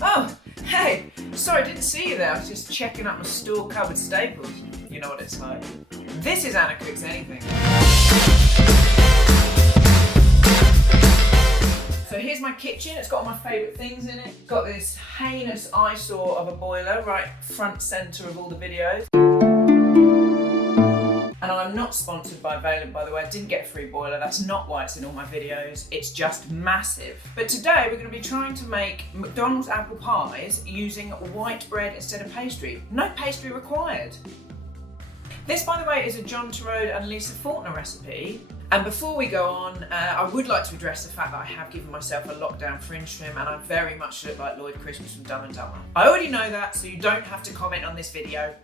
Oh, hey, sorry, didn't see you there. I was just checking up my store cupboard staples. You know what it's like. This is Anna Cooks Anything. So here's my kitchen. It's got all my favourite things in it. Got this heinous eyesore of a boiler right front centre of all the videos. And I'm not sponsored by Valent, by the way. I didn't get a free boiler. That's not why it's in all my videos. It's just massive. But today we're going to be trying to make McDonald's apple pies using white bread instead of pastry. No pastry required. This, by the way, is a John Torode and Lisa Faulkner recipe. And before we go on, I would like to address the fact that I have given myself a lockdown fringe trim and I very much look like Lloyd Christmas from Dumb and Dumber. I already know that, so you don't have to comment on this video.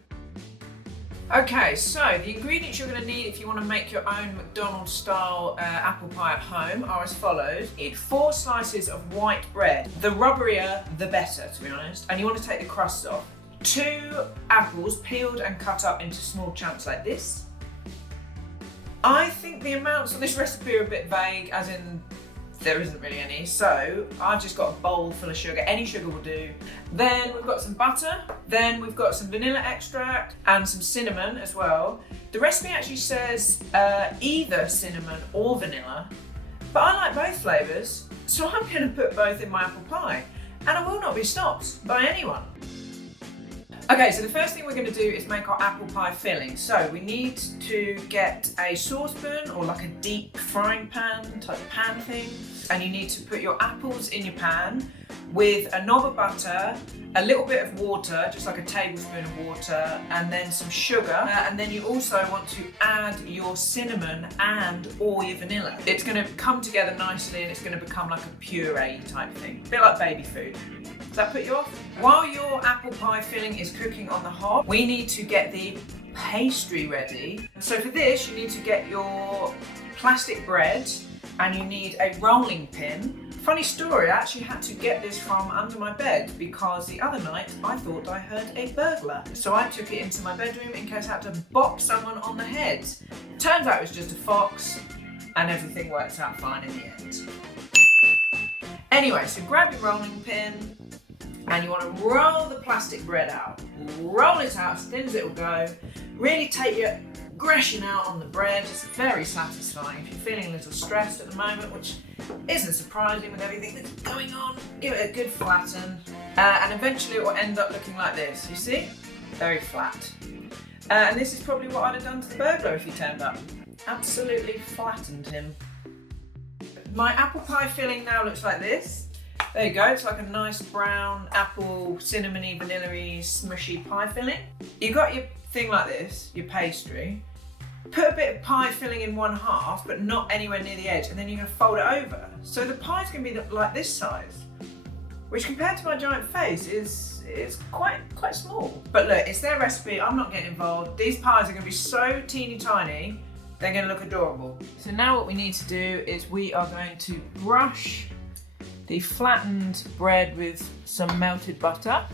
Okay, so the ingredients you're going to need if you want to make your own McDonald's style apple pie at home are as follows. You need 4 slices of white bread. The rubberier, the better, to be honest. And you want to take the crust off. 2 apples peeled and cut up into small chunks like this. I think the amounts on this recipe are a bit vague, as in there isn't really any, so I've just got a bowl full of sugar. Any sugar will do. Then we've got some butter, then we've got some vanilla extract and some cinnamon as well. The recipe actually says either cinnamon or vanilla, but I like both flavours, so I'm going to put both in my apple pie, and I will not be stopped by anyone. Okay, so the first thing we're going to do is make our apple pie filling. So we need to get a saucepan or like a deep frying pan type pan thing. And you need to put your apples in your pan with a knob of butter, a little bit of water, just like a tablespoon of water, and then some sugar. And then you also want to add your cinnamon and or your vanilla. It's going to come together nicely and it's going to become like a puree type thing. A bit like baby food. Does that put you off? While your apple pie filling is cooking on the hob, we need to get the pastry ready. So for this, you need to get your plastic bread and you need a rolling pin. Funny story, I actually had to get this from under my bed because the other night I thought I heard a burglar. So I took it into my bedroom in case I had to bop someone on the head. Turns out it was just a fox and everything worked out fine in the end. Anyway, so grab your rolling pin, and you want to roll the plastic bread out. Roll it out as thin as it will go. Really take your aggression out on the bread. It's very satisfying. If you're feeling a little stressed at the moment, which isn't surprising with everything that's going on, give it a good flatten. And eventually it will end up looking like this. You see? Very flat. And this is probably what I'd have done to the burglar if he turned up. Absolutely flattened him. My apple pie filling now looks like this. There you go, it's like a nice brown apple, cinnamony, vanilla-y, smushy pie filling. You've got your thing like this, your pastry. Put a bit of pie filling in one half, but not anywhere near the edge, and then you're going to fold it over. So the pie's going to be like this size, which compared to my giant face is quite small. But look, it's their recipe, I'm not getting involved. These pies are going to be so teeny tiny, they're going to look adorable. So now what we need to do is we are going to brush the flattened bread with some melted butter,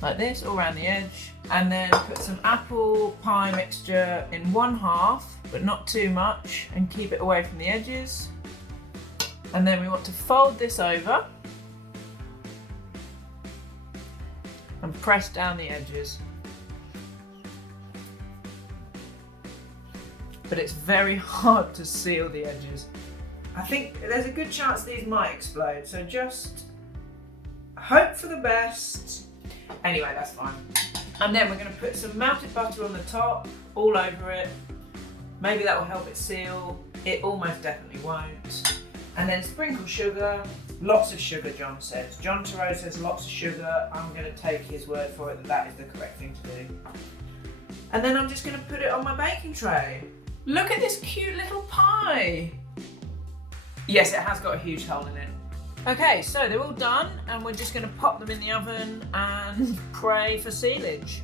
like this, all around the edge. And then put some apple pie mixture in one half, but not too much, and keep it away from the edges. And then we want to fold this over and press down the edges. But it's very hard to seal the edges. I think there's a good chance these might explode, so just hope for the best. Anyway, that's fine. And then we're going to put some melted butter on the top, all over it. Maybe that will help it seal. It almost definitely won't. And then sprinkle sugar. Lots of sugar, John says. John Torode says lots of sugar. I'm going to take his word for it that that is the correct thing to do. And then I'm just going to put it on my baking tray. Look at this cute little pie. Yes, it has got a huge hole in it. Okay, so they're all done and we're just going to pop them in the oven and pray for sealage.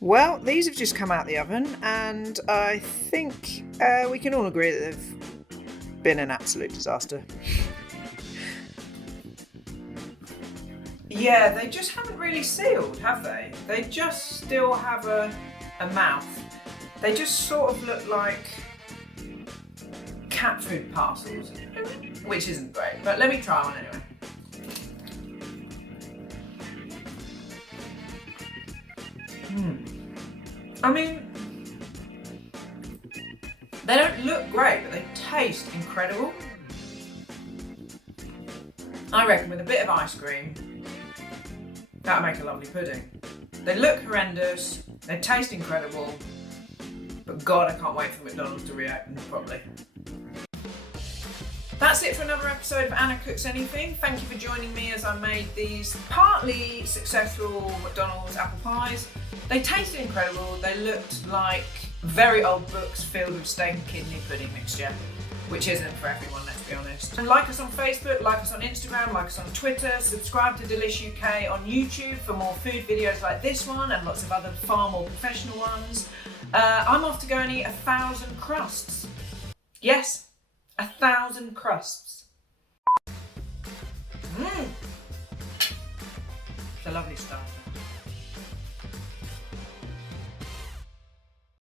Well, these have just come out the oven and I think we can all agree that they've been an absolute disaster. Yeah, they just haven't really sealed, have they? They just still have a mouth. They just sort of look like cat food parcels, which isn't great, but let me try one anyway. I mean, they don't look great, but they taste incredible. I reckon with a bit of ice cream, that'll make a lovely pudding. They look horrendous, they taste incredible, but God, I can't wait for McDonald's to reopen properly. That's it for another episode of Anna Cooks Anything. Thank you for joining me as I made these partly successful McDonald's apple pies. They tasted incredible. They looked like very old books filled with steak and kidney pudding mixture, which isn't for everyone, let's be honest. And like us on Facebook, like us on Instagram, like us on Twitter, subscribe to Delish UK on YouTube for more food videos like this one and lots of other far more professional ones. I'm off to go and eat 1,000 crusts. Yes, 1,000 crusts. It's a lovely start.